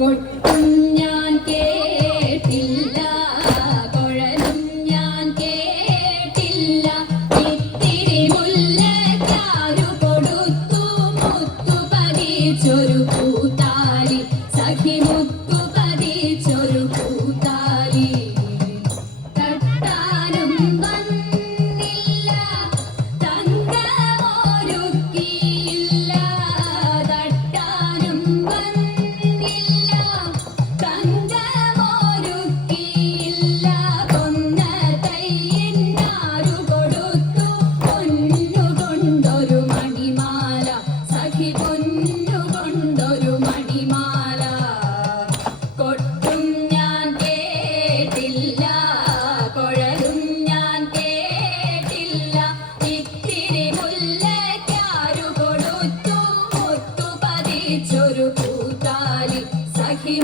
കൊട്ടും പതിച്ചൊരു പൂത്താലി സഖി